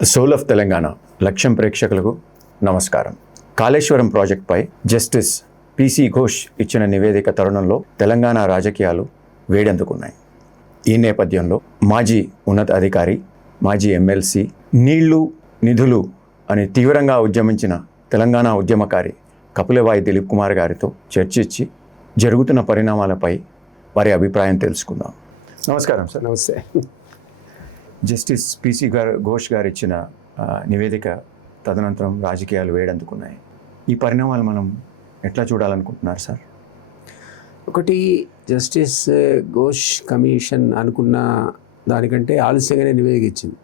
Soul of Telangana లక్ష్యం ప్రేక్షకులకు నమస్కారం. కాళేశ్వరం ప్రాజెక్టుపై జస్టిస్ పిసి ఘోష్ ఇచ్చిన నివేదిక తరుణంలో తెలంగాణ రాజకీయాలు వేడెందుకున్నాయి. ఈ నేపథ్యంలో మాజీ ఉన్నత అధికారి, మాజీ ఎమ్మెల్సీ, నీళ్లు నిధులు అని తీవ్రంగా ఉద్యమించిన తెలంగాణ ఉద్యమకారి కపిలవాయి దిలీప్ కుమార్ గారితో చర్చించి జరుగుతున్న పరిణామాలపై వారి అభిప్రాయం తెలుసుకుందాం. నమస్కారం సార్. నమస్తే. జస్టిస్ పిసి ఘోష్ గారు ఇచ్చిన నివేదిక తదనంతరం రాజకీయాలు వేడెందుకున్నాయి. ఈ పరిణామాలు మనం ఎట్లా చూడాలనుకుంటున్నారు సార్? ఒకటి, జస్టిస్ ఘోష్ కమిషన్ అనుకున్న దానికంటే ఆలస్యంగానే నివేదిక ఇచ్చింది.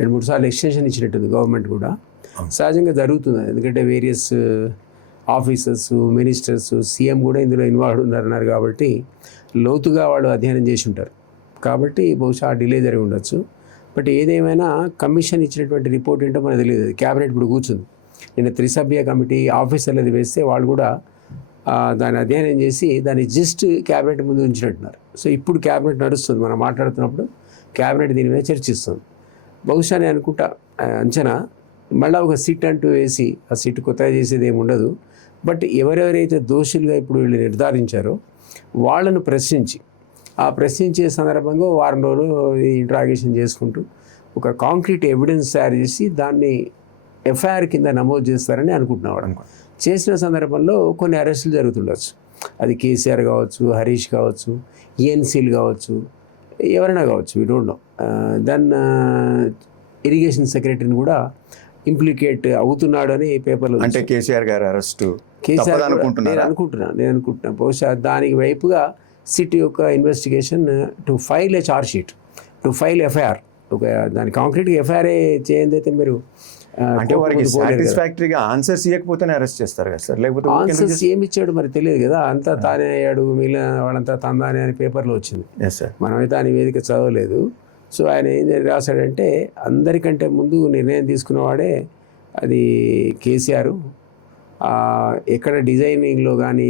2-3 సార్లు ఎక్స్టెన్షన్ ఇచ్చినట్టుంది గవర్నమెంట్ కూడా. సహజంగా జరుగుతుంది, ఎందుకంటే వేరియస్ ఆఫీసర్స్, మినిస్టర్స్, సీఎం కూడా ఇందులో ఇన్వాల్వ్ ఉన్నారన్నారు కాబట్టి లోతుగా వాళ్ళు అధ్యయనం చేసి ఉంటారు. కాబట్టి బహుశా డిలే జరిగి ఉండొచ్చు. బట్ ఏదేమైనా కమిషన్ ఇచ్చినటువంటి రిపోర్ట్ ఏంటో మనకు తెలియదు. క్యాబినెట్ ఇప్పుడు కూర్చుంది. నిన్న 3 సభ్య కమిటీ ఆఫీసర్లది వేస్తే వాళ్ళు కూడా దాన్ని అధ్యయనం చేసి దాన్ని జస్ట్ క్యాబినెట్ ముందు ఉంచినట్టున్నారు. సో ఇప్పుడు క్యాబినెట్ నడుస్తుంది. మనం మాట్లాడుతున్నప్పుడు క్యాబినెట్ దీని మీద చర్చిస్తుంది. బహుశా నేను అనుకుంటా, అంచనా మళ్ళీ ఒక సిట్ అంటూ వేసి ఆ సిట్ కొత్తగా చేసేది ఏమి ఉండదు. బట్ ఎవరెవరైతే దోషులుగా ఇప్పుడు వీళ్ళు నిర్ధారించారో వాళ్ళను ప్రశ్నించి, ఆ ప్రశ్నించే సందర్భంగా వారం రోజులు ఇంట్రాగేషన్ చేసుకుంటూ ఒక కాంక్రీట్ ఎవిడెన్స్ తయారు చేసి దాన్ని ఎఫ్ఐఆర్ కింద నమోదు చేస్తారని అనుకుంటున్నాడు. చేసిన సందర్భంలో కొన్ని అరెస్టులు జరుగుతుండొచ్చు. అది కేసీఆర్ కావచ్చు, హరీష్ కావచ్చు, ఈఎన్సీలు కావచ్చు, ఎవరైనా కావచ్చు, we don't know. Then irrigation సెక్రటరీని కూడా ఇంప్లికేట్ అవుతున్నాడు అని పేపర్లో. అంటే కేసీఆర్ గారు అరెస్టు కేసీఆర్ నేను అనుకుంటున్నాను బహుశా దానికి వైపుగా సిటీ యొక్క investigation to file A charge sheet, to file FIR. ఒక దాని కాంక్రీట్గా ఎఫ్ఐఆర్ చేయండి అయితే మీరు అంటే వారికి సాటిస్ఫాక్టరీగా ఆన్సర్స్ ఇవ్వకపోతేనే అరెస్ట్ చేస్తారు కదా సార్? లేకపోతే ఆన్సర్స్ ఏమి ఇచ్చాడు మరి తెలియదు కదా. అంతా తానే అయ్యాడు, మిగిలిన వాళ్ళంతా తందానే అని పేపర్లో వచ్చింది. మనమైతే ఆ నివేదిక చదవలేదు. సో ఆయన ఏం రాశాడంటే, అందరికంటే ముందు నిర్ణయం తీసుకున్నవాడే అది కేసీఆర్. ఎక్కడ డిజైనింగ్లో కానీ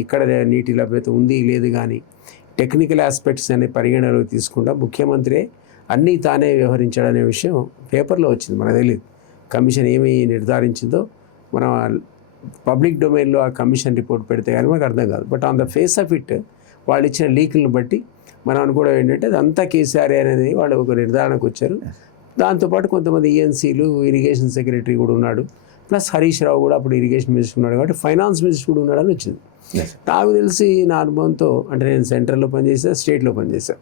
ఇక్కడ నీటి లభ్యత ఉంది లేదు కానీ టెక్నికల్ ఆస్పెక్ట్స్ అనే పరిగణనలోకి తీసుకుంటా ముఖ్యమంత్రి అన్నీ తానే వ్యవహరించాడనే విషయం పేపర్లో వచ్చింది. మనకు తెలియదు కమిషన్ ఏమి నిర్ధారించిందో. మనం పబ్లిక్ డొమైన్లో ఆ కమిషన్ రిపోర్ట్ పెడితే కానీ మనకు అర్థం కాదు. But on the face of it వాళ్ళు ఇచ్చిన లీకులను బట్టి మనం అనుకోవడం ఏంటంటే అదంతా కేసీఆర్ అనేది వాళ్ళు ఒక నిర్ధారణకు వచ్చారు. దాంతోపాటు కొంతమంది ఈఎన్సీలు, ఇరిగేషన్ సెక్రటరీ కూడా ఉన్నాడు, ప్లస్ హరీష్ రావు కూడా అప్పుడు ఇరిగేషన్ మినిస్టర్ ఉన్నాడు కాబట్టి ఫైనాన్స్ మినిస్టర్ కూడా ఉన్నాడని వచ్చింది. నాకు తెలిసి నా అనుభవంతో, అంటే నేను సెంట్రల్లో పనిచేసా, స్టేట్లో పనిచేసా.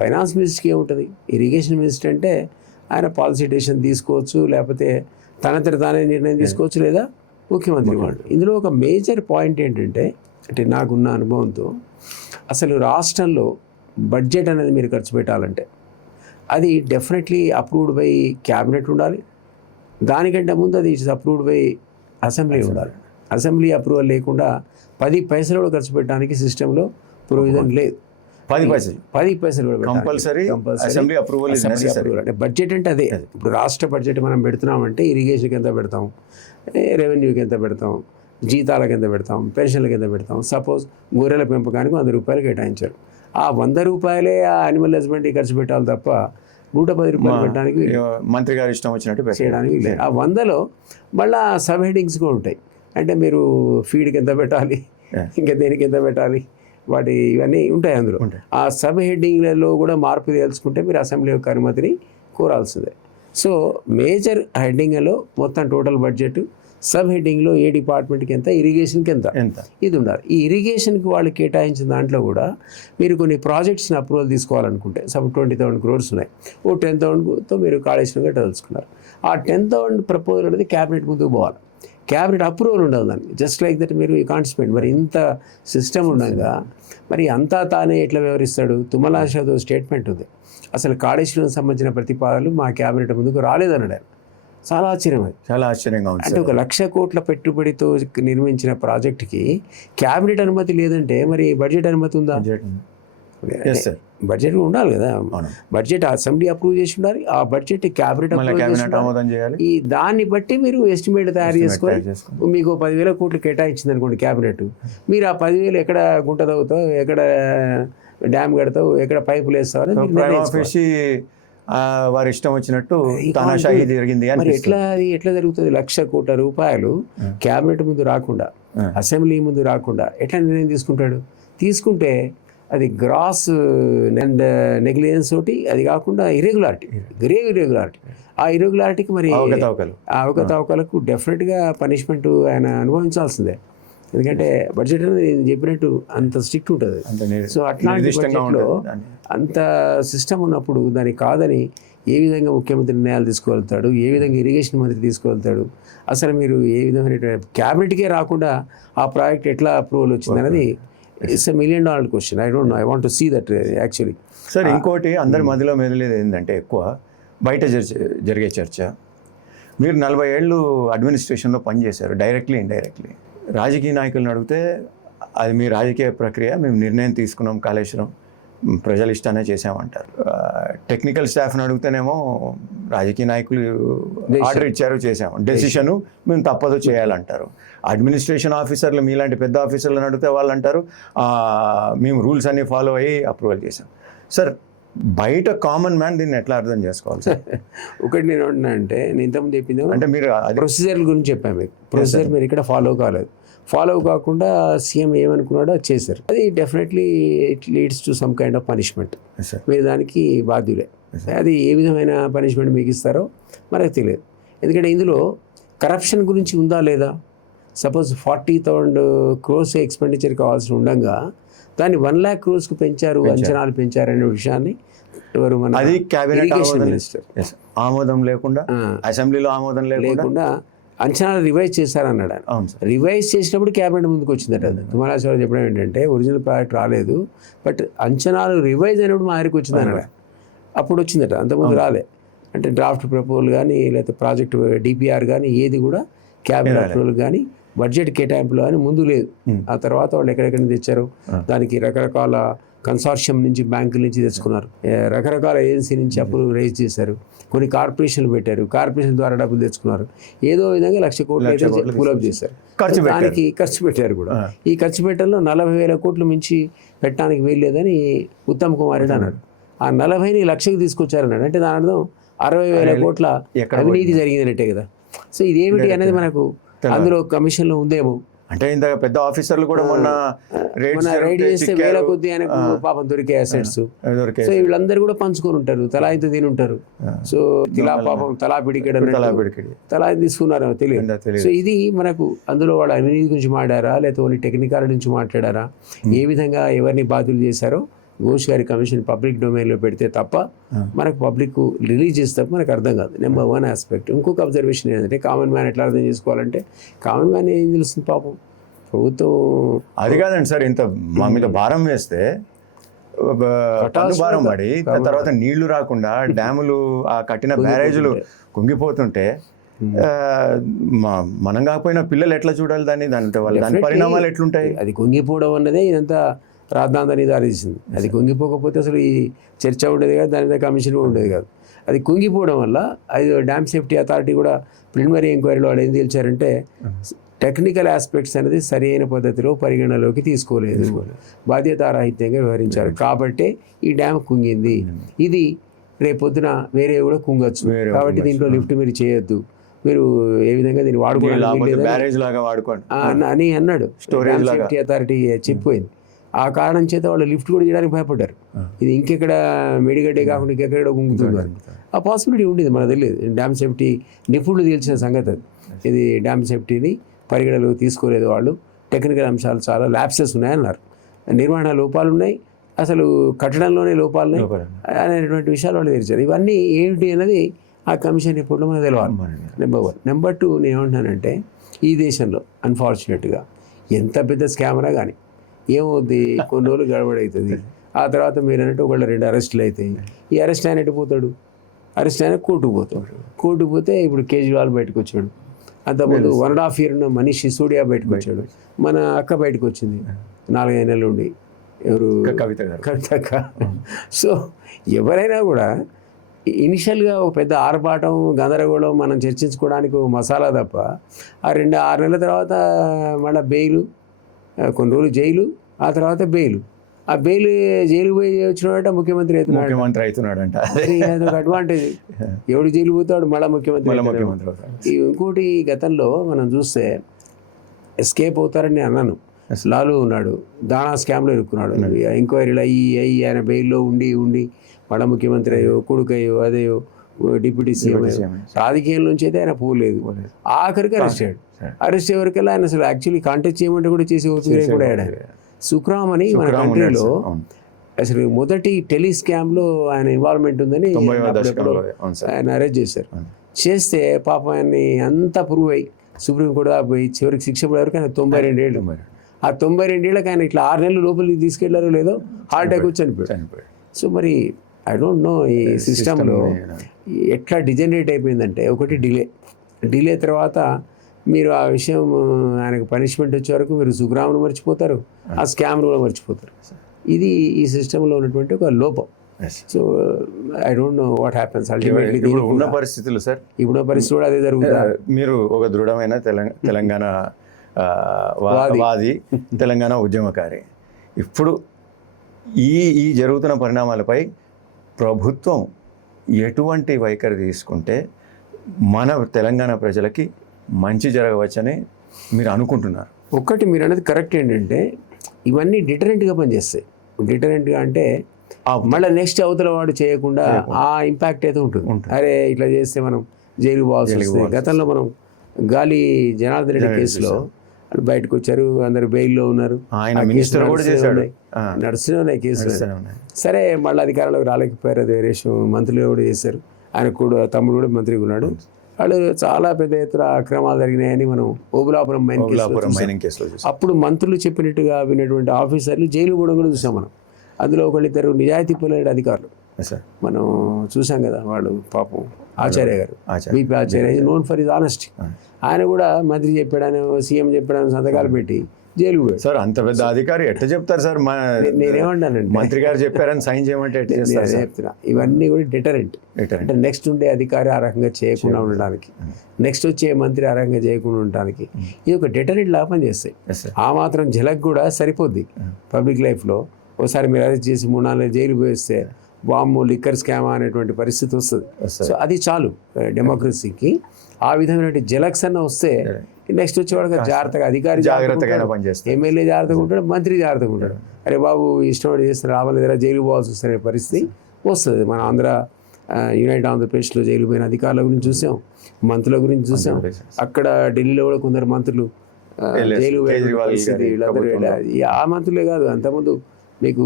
ఫైనాన్స్ మినిస్టర్కి ఏముంటుంది, ఇరిగేషన్ మినిస్టర్ అంటే ఆయన పాలసీ డెసిషన్ తీసుకోవచ్చు, లేకపోతే తనంతట తానే నిర్ణయం తీసుకోవచ్చు, లేదా ముఖ్యమంత్రి వాళ్ళు. ఇందులో ఒక మేజర్ పాయింట్ ఏంటంటే, అంటే నాకున్న అనుభవంతో, అసలు రాష్ట్రంలో బడ్జెట్ అనేది మీరు ఖర్చు పెట్టాలంటే అది డెఫినెట్లీ అప్రూవ్డ్ బై క్యాబినెట్ ఉండాలి. దానికంటే ముందు అది ఇట్స్ అప్రూవ్డ్ బై అసెంబ్లీ ఉండాలి. అసెంబ్లీ అప్రూవల్ లేకుండా 10 పైసలు కూడా ఖర్చు పెట్టడానికి సిస్టంలో ప్రొవిజన్ లేదు. 10 పైసలు కూడా కంపల్సరీ అసెంబ్లీ అప్రూవల్. అంటే బడ్జెట్ అంటే అదే. ఇప్పుడు రాష్ట్ర బడ్జెట్ మనం పెడుతున్నామంటే ఇరిగేషన్కి ఎంత పెడతాం, రెవెన్యూకి ఎంత పెడతాం, జీతాలకు ఎంత పెడతాం, పెన్షన్లకు ఎంత పెడతాం. సపోజ్ గొర్రెల పెంపకానికి 100 రూపాయలు కేటాయించారు. ఆ 100 రూపాయలే ఆ యానిమల్ హస్బెండరీ ఖర్చు పెట్టాలి తప్ప 110 రూపాయలు పెట్టడానికి మంత్రి గారు ఇష్టం వచ్చినట్టు చేయడానికి లేదు. ఆ 100లో మళ్ళీ సబ్ హెడ్డింగ్స్ కూడా ఉంటాయి. అంటే మీరు ఫీడ్కి ఎంత పెట్టాలి, ఇంకా దేనికి ఎంత పెట్టాలి, వాటి ఇవన్నీ ఉంటాయి అందులో. ఆ సబ్ హెడ్డింగ్లలో కూడా మార్పు తెలుసుకుంటే మీరు అసెంబ్లీ యొక్క అనుమతిని కోరాల్సిందే. సో మేజర్ హెడ్డింగ్లో మొత్తం టోటల్ బడ్జెట్, సబ్ హెడ్డింగ్లో ఏ డిపార్ట్మెంట్కి ఎంత, ఇరిగేషన్కి ఎంత ఇది ఉండాలి. ఈ ఇరిగేషన్కి వాళ్ళు కేటాయించిన దాంట్లో కూడా మీరు కొన్ని ప్రాజెక్ట్స్ని అప్రూవల్ తీసుకోవాలనుకుంటే, సపోజ్ 20,000 crores ఉన్నాయి, 10,000తో మీరు కాళేశ్వరం కట్టదలుచుకున్నారు. ఆ 10,000 ప్రపోజల్ అనేది క్యాబినెట్ ముందుకు పోవాలి. క్యాబినెట్ అప్రూవల్ ఉండదు దానికి. జస్ట్ లైక్ దట్ మీరు యూ కాంట్ స్పెండ్. మరి ఇంత సిస్టమ్ ఉండగా మరి అంతా తానే ఎట్లా వ్యవహరిస్తాడు? తుమ్మల నాగేశ్వరరావు స్టేట్మెంట్ ఉంది, అసలు కాళేశ్వరం సంబంధించిన ప్రతిపాదనలు మా క్యాబినెట్ ముందుకు రాలేదన్నాడు. చాలా ఆశ్చర్యం. అది చాలా ఆశ్చర్యంగా ఉంది. అంటే 1,00,000 కోట్ల పెట్టుబడితో నిర్మించిన ప్రాజెక్టుకి క్యాబినెట్ అనుమతి లేదంటే మరి బడ్జెట్ అనుమతి ఉందా? బడ్జెట్ ఉండాలి కదా. బడ్జెట్ అసెంబ్లీ అప్రూవ్ చేసి ఉండాలి, ఆ బడ్జెట్ క్యాబినెట్ ఆమోదం చేయాలి. ఈ దాన్ని బట్టి మీరు ఎస్టిమేట్ తయారు చేసుకొని, మీకు 10,000 కోట్లు కేటాయించింది అనుకోండి క్యాబినెట్, మీరు ఆ 10,000 ఎక్కడ గుంట తవ్వుతావు, ఎక్కడ డ్యామ్ కడతావు, ఎక్కడ పైపులు వేస్తావు అనేది వారి ఇష్టం వచ్చినట్టు తనాషాయి జరిగింది మరి అని. ఎట్లా జరుగుతుంది? 1,00,000 కోట్ల రూపాయలు క్యాబినెట్ ముందు రాకుండా, అసెంబ్లీ ముందు రాకుండా ఎట్లా నిర్ణయం తీసుకుంటాడు? తీసుకుంటే అది గ్రాస్ అండ్ నెగ్లిజెన్స్ తోటి, అది కాకుండా ఇర్రెగ్యులారిటీ, గ్రేవ్ ఇర్రెగ్యులారిటీ. ఆ ఇర్రెగ్యులారిటీకి మరి ఆ అవకతవకలకు డెఫినెట్గా పనిష్మెంట్ ఆయన అనుభవించాల్సిందే. ఎందుకంటే బడ్జెట్ అనేది నేను చెప్పినట్టు అంత స్ట్రిక్ట్ ఉంటుంది. సో అట్లాంటి బడ్జెట్లో అంత సిస్టమ్ ఉన్నప్పుడు దాన్ని కాదని ఏ విధంగా ముఖ్యమంత్రి నిర్ణయాలు తీసుకువెళ్తాడు, ఏ విధంగా ఇరిగేషన్ మంత్రి తీసుకువెళ్తాడు, అసలు మీరు ఏ విధమైన క్యాబినెట్కే రాకుండా ఆ ప్రాజెక్ట్ ఎట్లా అప్రూవల్ వచ్చింది అనేది it's $1 million question. I don't know, I want to see that actually. Sir ఇంకోటి అందరి మధ్యలో మెదలేదు ఏంటంటే, ఎక్కువ బయట జరిగే చర్చ, మీరు 40 ఏళ్ళు అడ్మినిస్ట్రేషన్లో పనిచేశారు, డైరెక్ట్లీ ఇండైరెక్ట్లీ. రాజకీయ నాయకులను అడిగితే అది మీ రాజకీయ ప్రక్రియ, మేము నిర్ణయం తీసుకున్నాం, కాళేశ్వరం ప్రజల ఇష్టానే చేసామంటారు. టెక్నికల్ స్టాఫ్ని అడిగితేనేమో రాజకీయ నాయకులు ఆర్డర్ ఇచ్చారు, చేసాము, డెసిషను మేము తప్పదు చేయాలంటారు. అడ్మినిస్ట్రేషన్ ఆఫీసర్లు మీలాంటి పెద్ద ఆఫీసర్లను అడిగితే వాళ్ళు అంటారు మేము రూల్స్ అన్నీ ఫాలో అయ్యి అప్రూవల్ చేసాం. సార్ బయట కామన్ మ్యాన్ దీన్ని ఎట్లా అర్థం చేసుకోవాలి సార్? ఒకటి నేను ఏమంటున్నా అంటే, నేను ఇంతకుముందు చెప్పింది అంటే మీరు ప్రొసీజర్ గురించి చెప్పాను మీకు. ప్రొసీజర్ మీరు ఇక్కడ ఫాలో కాలేదు. ఫాలో కాకుండా సీఎం ఏమనుకున్నాడో అది చేశారు. అది definitely it leads to some kind of punishment. మీరు దానికి బాధ్యులే. అది ఏ విధమైన పనిష్మెంట్ మీకు ఇస్తారో మనకు తెలియదు. ఎందుకంటే ఇందులో కరప్షన్ గురించి ఉందా లేదా? సపోజ్ 40,000 crores ఎక్స్పెండిచర్ కావాల్సి ఉండగా దాన్ని 1 lakh crores పెంచారు, అంచనాలు పెంచారు అనే విషయాన్ని ఎవరు మన అది క్యాబినెట్ మినిస్టర్ ఆమోదం లేకుండా, అసెంబ్లీలో ఆమోదం లేకుండా అంచనాలు రివైజ్ చేశారన్నాడు. రివైజ్ చేసినప్పుడు క్యాబినెట్ ముందుకు వచ్చిందట. తుమ్మరాజు చెప్పడం ఏంటంటే, ఒరిజినల్ ప్రాజెక్ట్ రాలేదు, బట్ అంచనాలు రివైజ్ అయినప్పుడు మా దగ్గరికి వచ్చింది అన్నాడు. అప్పుడు వచ్చిందట, అంతకుముందు రాలే. అంటే డ్రాఫ్ట్ ప్రపోజల్ కానీ, లేకపోతే ప్రాజెక్ట్ డిపిఆర్ కానీ ఏది కూడా క్యాబినెట్ అప్రూవల్ కానీ బడ్జెట్ కేటాయింపులు కానీ ముందు లేదు. ఆ తర్వాత వాళ్ళు ఎక్కడెక్కడి నుంచి తెచ్చారు, దానికి రకరకాల కన్సార్షియం నుంచి, బ్యాంకుల నుంచి తెచ్చుకున్నారు, రకరకాల ఏజెన్సీ నుంచి అప్పులు రేజ్ చేశారు, కొన్ని కార్పొరేషన్లు పెట్టారు, కార్పొరేషన్ ద్వారా డబ్బులు తెచ్చుకున్నారు, ఏదో విధంగా 1,00,000 కోట్లు అయితే పులప్ చేశారు. దానికి ఖర్చు పెట్టారు కూడా. ఈ ఖర్చు పెట్టడంలో 40,000 కోట్లు మించి పెట్టడానికి వీల్లేదని ఉత్తమ్ కుమార్ రెడ్డి అన్నాడు. ఆ 40ని 1,00,000కి తీసుకొచ్చారన్నాడు. అంటే దాని అర్థం 60,000 కోట్ల అవినీతి జరిగిందనట్టే కదా. సో ఇదేమిటి అనేది మనకు అందులో కమిషన్లో ఉందేమో. అంటే ఇంత పెద్ద ఆఫీసర్లు కూడా మొన్న రైడ్ చేస్తే వేల కొద్ది ఆయనకు పాపం దొరికే అసెట్స్. సో వీళ్ళందరూ కూడా పంచుకొని ఉంటారు, తలా ఇంత తిని ఉంటారు. సో ఇలా పాపం తలా తీసుకున్నారో తెలియదు. సో ఇది మనకు అందులో వాళ్ళ అవినీతి గురించి మాట్లాడారా, లేకపోతే ఓన్లీ టెక్నికల్ నుంచి మాట్లాడారా, ఏ విధంగా ఎవరిని బాధ్యులు చేశారో ఘోష్ గారి కమిషన్ పబ్లిక్ డొమైన్లో పెడితే తప్ప మనకు పబ్లిక్ రిలీజ్ చేస్తే తప్ప మనకు అర్థం కాదు. Number 1 aspect. ఇంకొక అబ్జర్వేషన్ ఏంటంటే, కామన్ మ్యాన్ ఎట్లా అర్థం చేసుకోవాలంటే, కామన్ మ్యాన్ ఏం తెలుస్తుంది పాపం, ప్రభుత్వం అది కాదండి సార్. ఇంత మా మీద భారం వేస్తే భారం పడి తర్వాత నీళ్లు రాకుండా డ్యాములు, ఆ కట్టిన బ్యారేజీలు కుంగిపోతుంటే మనం కాకపోయినా పిల్లలు ఎట్లా చూడాలి దాన్ని? దాని పరిణామాలు ఎట్లుంటాయి? అది కుంగిపోవడం అన్నదే ఇదంతా రాద్ధాంతాన్ని దారితీసింది. అది కుంగిపోకపోతే అసలు ఈ చర్చ ఉండేది కాదు, దాని మీద కమిషన్ ఉండేది కాదు. అది కుంగిపోవడం వల్ల అది డ్యామ్ సేఫ్టీ అథారిటీ కూడా ప్రిలిమినరీ ఎంక్వైరీలో వాళ్ళు ఏం తేల్చారంటే, టెక్నికల్ ఆస్పెక్ట్స్ అనేది సరి అయిన పద్ధతిలో పరిగణలోకి తీసుకోలేదు, బాధ్యతారాహిత్యంగా వ్యవహరించారు. కాబట్టి ఈ డ్యామ్ కుంగింది. ఇది రేపొద్దున వేరే కూడా కుంగచ్చు. కాబట్టి దీంట్లో లిఫ్ట్ మీరు చేయొద్దు, మీరు ఏ విధంగా దీన్ని వాడుకోవాలి అని అన్నాడు. డ్యామ్ సేఫ్టీ అథారిటీ చెప్పిపోయింది. ఆ కారణం చేత వాళ్ళు లిఫ్ట్ కూడా చేయడానికి భయపడ్డారు. ఇది ఇంకెక్కడ మెడిగడ్డే కాకుండా ఇంకెక్కడ గుంగుతుంది అని ఆ పాసిబిలిటీ ఉండేది, మనకు తెలియదు. డ్యామ్ సేఫ్టీ నిపుణులు తెలిసిన సంగతి అది. ఇది డ్యామ్ సేఫ్టీని పరిగణలోకి తీసుకోలేదు వాళ్ళు. టెక్నికల్ అంశాలు చాలా ల్యాప్సెస్ ఉన్నాయన్నారు, నిర్వహణ లోపాలు ఉన్నాయి, అసలు కట్టడంలోనే లోపాలు ఉన్నాయి అనేటువంటి విషయాలు వాళ్ళు తెరిచారు. ఇవన్నీ ఏమిటి అన్నది ఆ కమిషన్ రిపోర్ట్లో మనకు తెలియాలి. నెంబర్ 1. నెంబర్ 2, నేను ఏమంటున్నానంటే, ఈ దేశంలో అన్ఫార్చునేట్గా ఎంత పెద్ద స్కామరా కానీ ఏమవుద్ది, కొన్ని రోజులు గడబడవుతుంది. ఆ తర్వాత మీరు అన్నట్టు ఒకళ్ళు 2 అరెస్టులు అవుతాయి. ఈ అరెస్ట్ అయినట్టు పోతాడు, అరెస్ట్ అయినా కోర్టుకు పోతాడు. కోర్టుకు పోతే ఇప్పుడు కేజ్రీవాల్ బయటకు వచ్చాడు. అంతకుముందు 1.5 year ఉన్న మనీష్ సిసోడియా బయటకు వచ్చాడు. మన అక్క బయటకు వచ్చింది 4-5 నెలల నుండి, ఎవరు, కవిత. సో ఎవరైనా కూడా ఇనిషియల్గా ఒక పెద్ద ఆర్భాటం, గందరగోళం మనం చర్చించుకోవడానికి మసాలా తప్ప, ఆ 2-6 నెలల తర్వాత మళ్ళీ బెయిలు, కొన్ని రోజులు జైలు, ఆ తర్వాత బెయిలు. ఆ బెయిల్ జైలు పోయి వచ్చినాడంట ముఖ్యమంత్రి అవుతున్నాడు. ముఖ్యమంత్రి అవుతున్నాడంట. అదొక అడ్వాంటేజ్. ఎవడు జైలు పోతాడు మళ్ళీ ముఖ్యమంత్రి ముఖ్యమంత్రి అవుతాడు. ఇంకోటి గతంలో మనం చూస్తే ఎస్కేప్ అవుతారని నేను అన్నాను. లాలు ఉన్నాడు, దానా స్కామ్లో ఇరుక్కున్నాడు, ఎంక్వైరీలు అయ్యి ఆయన బెయిల్లో ఉండి మళ్ళీ ముఖ్యమంత్రి అయ్యో, కొడుకయ్యో, అదేయో, డిప్యూటీ సీఎం అయ్యో, రాజకీయం నుంచి అయితే ఆయన పోలేదు. ఆఖరికి అరెస్ట్ ఎవరికల్లా ఆయన అసలు యాక్చువల్లీ కాంటాక్ట్ చేయమంటే కూడా చేసి ఓపిక కూడా ఆడాడు. సుఖ్రామ్ అని మన కంట్రీలో అసలు మొదటి టెలి స్కామ్లో ఆయన ఇన్వాల్వ్మెంట్ ఉందని ఆయన అరెస్ట్ చేశారు. చేస్తే పాపం ఆయన్ని అంతా ప్రూవ్ అయ్యి సుప్రీంకోర్టు పోయి చివరికి శిక్ష పడేవరకు ఆయన 92 ఏళ్ళు. ఆ 92 ఏళ్ళకి ఆయన ఇట్లా 6 నెలలు లోపలికి తీసుకెళ్లారో లేదో హార్ట్ అటాక్ వచ్చి చనిపోయాడు. సో మరి ఐ డోంట్ నో ఈ సిస్టంలో ఎట్లా డిజనరేట్ అయిపోయిందంటే, ఒకటి డిలే తర్వాత మీరు ఆ విషయం ఆయనకు పనిష్మెంట్ వచ్చే వరకు మీరు సుగ్రామ్ను మర్చిపోతారు, ఆ స్కామ్ను కూడా మర్చిపోతారు. ఇది ఈ సిస్టంలో ఉన్నటువంటి ఒక లోపం. So I don't know what happens ultimately. ఉన్న పరిస్థితులు సార్, ఇప్పుడున్న పరిస్థితి కూడా అదే జరుగుతుంది. మీరు ఒక దృఢమైన తెలంగాణ వాది, తెలంగాణ ఉద్యమకారి. ఇప్పుడు ఈ జరుగుతున్న పరిణామాలపై ప్రభుత్వం ఎటువంటి వైఖరి తీసుకుంటే మన తెలంగాణ ప్రజలకి మంచి జరగవచ్చని మీరు అనుకుంటున్నారు? ఒక్కటి మీరు అనేది కరెక్ట్. ఏంటంటే ఇవన్నీ డిటరెంట్గా పనిచేస్తాయి. డిటరెంట్గా అంటే మళ్ళీ నెక్స్ట్ అవతల వాడు చేయకుండా ఆ ఇంపాక్ట్ అయితే ఉంటుంది. అరే ఇట్లా చేస్తే మనం జైలు పోవాల్సి వస్తుంది. గతంలో మనం గాలి జనార్దన్ రెడ్డి కేసులో బయటకు వచ్చారు, అందరు బెయిల్లో ఉన్నారు, నడుస్తున్నాయి కేసులు. సరే మళ్ళీ అధికారంలోకి రాలేకపోయారు, అది వేరే విషయం. మంత్రులు కూడా చేశారు, ఆయన కూడా తమ్ముడు కూడా మంత్రిగా ఉన్నాడు. వాళ్ళు చాలా పెద్ద ఎత్తున అక్రమాలు జరిగినాయని మనం ఓబులాపురం మైనింగ్ కేసులో అప్పుడు మంత్రులు చెప్పినట్టుగా విన్నటువంటి ఆఫీసర్లు జైలు పోవడం కూడా చూసాం మనం. అందులో ఒకళ్ళిద్దరు నిజాయితీ పోలేని అధికారులు మనం చూసాం కదా. వాళ్ళు పాపం ఆచార్య గారు, BP Acharya, known for his honesty. ఆయన కూడా మంత్రి చెప్పాడని, సీఎం చెప్పాడని సంతకాలు పెట్టి జైలు పోయాడు. సార్ అంత పెద్ద అధికారి ఎట్లా చెప్తారు సార్? నేనేమంటానండి, మంత్రి గారు చెప్పారని సైన్ చేయమంటే చెప్తున్నా. ఇవన్నీ కూడా డిటరెంట్. అంటే నెక్స్ట్ ఉండే అధికారి ఆ రకంగా చేయకుండా ఉండడానికి, నెక్స్ట్ వచ్చే మంత్రి ఆ రకంగా చేయకుండా ఉండడానికి ఇది ఒక డిటరెంట్ లా పని చేస్తాయి. ఆ మాత్రం ఝలక్ కూడా సరిపోద్ది పబ్లిక్ లైఫ్లో. ఒకసారి మీరు అరెస్ట్ చేసి 3-4 నెలలు జైలు పోయిస్తే వామ్మో లిక్కర్ స్కామ్ అనేటువంటి పరిస్థితి వస్తుంది. సో అది చాలు డెమోక్రసీకి. ఆ విధమైన జలక్స్ అన్న వస్తే నెక్స్ట్ వచ్చేవాడు జాగ్రత్తగా, అధికారి జాగ్రత్తగా, ఎమ్మెల్యే జాగ్రత్తగా ఉంటాడు, మంత్రి జాగ్రత్తగా ఉంటాడు. అరే బాబు ఇష్టం చేస్తే రావాలి దగ్గర జైలు పోవాల్సి వస్తున్న పరిస్థితి వస్తుంది. మన యునైటెడ్ ఆంధ్రప్రదేశ్లో జైలు పోయిన అధికారుల గురించి చూసాం, మంత్రుల గురించి చూసాం. అక్కడ ఢిల్లీలో కూడా కొందరు మంత్రులు జైలు పోయిన పరిస్థితి. వీళ్ళందరూ ఆ మంత్రులే కాదు, అంతకుముందు మీకు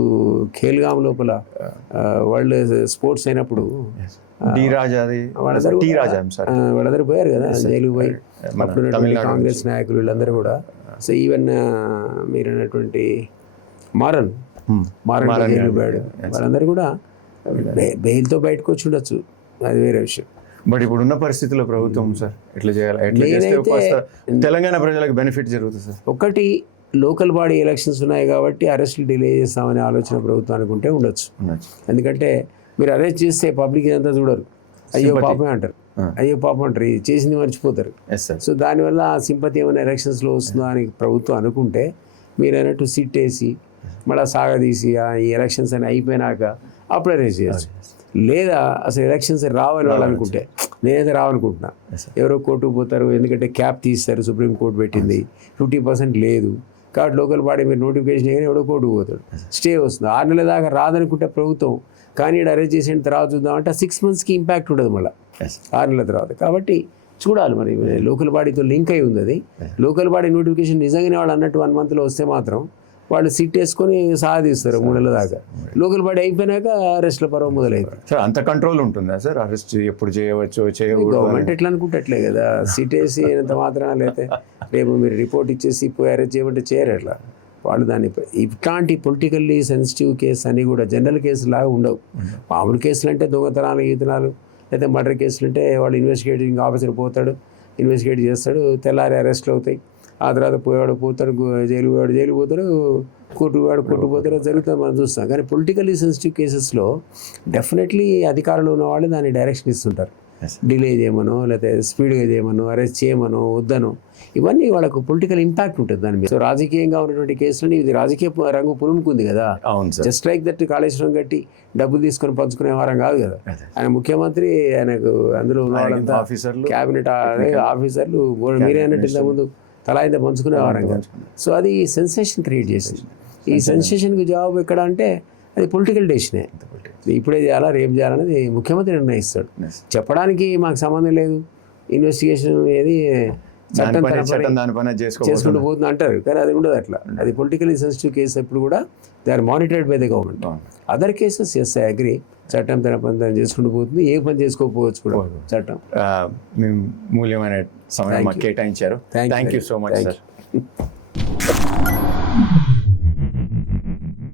ఖేల్గామ్ లోపల వరల్డ్ స్పోర్ట్స్ అయినప్పుడు వాళ్ళందరూ పోయారు కదా జైలు పోయి. అప్పుడు కాంగ్రెస్ నాయకులు వీళ్ళందరూ కూడా. సో ఈవెన్ మీరు అన్నటువంటి మారన్ జైలు పోయాడు. వాళ్ళందరూ కూడా బెయిల్తో బయటకు వచ్చి ఉండొచ్చు, అది వేరే విషయం. బట్ ఇప్పుడున్న పరిస్థితుల్లో ప్రభుత్వం సార్ ఎట్లా చేయాలి? తెలంగాణ ప్రజలకు బెనిఫిట్ జరుగుతుంది సార్. ఒకటి, లోకల్ బాడీ ఎలక్షన్స్ ఉన్నాయి కాబట్టి అరెస్టులు డిలే చేస్తామనే ఆలోచన ప్రభుత్వానికి ఉంటే ఉండొచ్చు. ఎందుకంటే మీరు అరెస్ట్ చేస్తే పబ్లిక్ ఇదంతా చూడరు, అయ్యో పాపమే అంటారు, చేసింది మర్చిపోతారు. సో దానివల్ల ఆ సింపతి ఏమైనా ఎలక్షన్స్లో వస్తుందో అని ప్రభుత్వం అనుకుంటే మీరు అన్నట్టు సిట్ వేసి మళ్ళీ సాగదీసి ఈ ఎలక్షన్స్ అని అయిపోయినాక అప్పుడు అరెస్ట్ చేయొచ్చు. లేదా అసలు ఎలక్షన్స్ రావాలి వాళ్ళు అనుకుంటే, నేనైతే రావనుకుంటున్నా, ఎవరో కోర్టుకు పోతారు, ఎందుకంటే క్యాప్ తీస్తారు, సుప్రీంకోర్టు పెట్టింది, 50% లేదు కాబట్టి లోకల్ బాడీ మీరు నోటిఫికేషన్ చేయగానే ఎవడో కోర్టుకు పోతాడు, స్టే వస్తుంది. 6 నెలల దాకా రాదనుకుంటే ప్రభుత్వం, కానీ ఇక్కడ అరెస్ట్ చేసిన తర్వాత చూద్దామంటే 6 monthsకి ఇంపాక్ట్ ఉండదు మళ్ళీ 6 నెలల తర్వాత. కాబట్టి చూడాలి మరి లోకల్ బాడీతో లింక్ అయి ఉంది అది. లోకల్ బాడీ నోటిఫికేషన్ నిజంగానే వాళ్ళు అన్నట్టు 1 monthలో వస్తే మాత్రం వాళ్ళు సిట్ వేసుకొని సాధిస్తారు 3 నెలల దాకా. లోకల్ బాడీ అయిపోయినాక అరెస్ట్ల పర్వం మొదలైంది. సార్ అంత కంట్రోల్ ఉంటుందా సార్? అరెస్ట్ ఎప్పుడు చేయవచ్చు, చేయకూడదు? గవర్నమెంట్ ఎట్లా అనుకుంటే అట్లే కదా. సిట్ వేసి ఎంత మాత్రాన లేతే రేపు మీరు రిపోర్ట్ ఇచ్చేసి పోయి అరెస్ట్ చేయమంటే చేయరు. అట్లా వాళ్ళు దాన్ని ఇట్లాంటి పొలిటికల్లీ సెన్సిటివ్ కేసు అని కూడా జనరల్ కేసు లాగా ఉండవు. మామూలు కేసులు అంటే దొంగతనాలు, ఈతనాలు, లేదా మర్డర్ కేసులు అంటే వాడు ఇన్వెస్టిగేటింగ్ ఆఫీసర్ పోతాడు, ఇన్వెస్టిగేట్ చేస్తాడు, తెల్లారి అరెస్ట్లు అవుతాయి. ఆ తర్వాత పోయాడు పోతాడు, జైలు పోతాడు, కోర్టు పోతాడు, జరుగుతుంది మనం చూస్తాం. కానీ పొలిటికల్లీ సెన్సిటివ్ కేసెస్లో డెఫినెట్లీ అధికారంలో ఉన్న వాళ్ళు దాన్ని డైరెక్షన్ ఇస్తుంటారు. డిలే చేయమనో లేకపోతే స్పీడ్గా చేయమనో అరెస్ట్ చేయమనో వద్దనో ఇవన్నీ వాళ్ళకు పొలిటికల్ ఇంపాక్ట్ ఉంటుంది దాని మీద. సో రాజకీయంగా ఉన్నటువంటి కేసులని ఇది రాజకీయ రంగు పులుముకుంది కదా. అవును sir. Just like that Kaleshwaram కట్టి డబ్బులు తీసుకొని పంచుకునే వారం కాదు కదా. ఆయన ముఖ్యమంత్రి, ఆయనకు అందులో ఉన్న వాళ్ళంతా ఆఫీసర్లు, క్యాబినెట్ ఆఫీసర్లు మీరే అన్నట్టు ఇంతకుముందు తలా ఇంత పంచుకునే వారం కాదు. సో అది సెన్సేషన్ క్రియేట్ చేసింది. ఈ సెన్సేషన్కి జవాబు ఎక్కడ అంటే అది పొలిటికల్ డెసిషనే. ఇప్పుడే చేయాలా రేపు చేయాలనేది ముఖ్యమంత్రి నిర్ణయిస్తాడు. చెప్పడానికి మాకు సంబంధం లేదు, ఇన్వెస్టిగేషన్ ఏది చట్టం చేసుకుంటూ పోతుంది అంటారు, కానీ అది ఉండదు అట్లా. అది పొలిటికలీ సెన్సిటివ్ కేసు ఎప్పుడు కూడా they are monitored by the government. Other cases as I agree, చట్టం తన పని తను చేసుకుంటూ పోతుంది, ఏ పని చేసుకోకపోవచ్చు కూడా చట్టం. మేము మూల్యమైన సమయం మాకు కేటాయించారు. Thank you so much sir.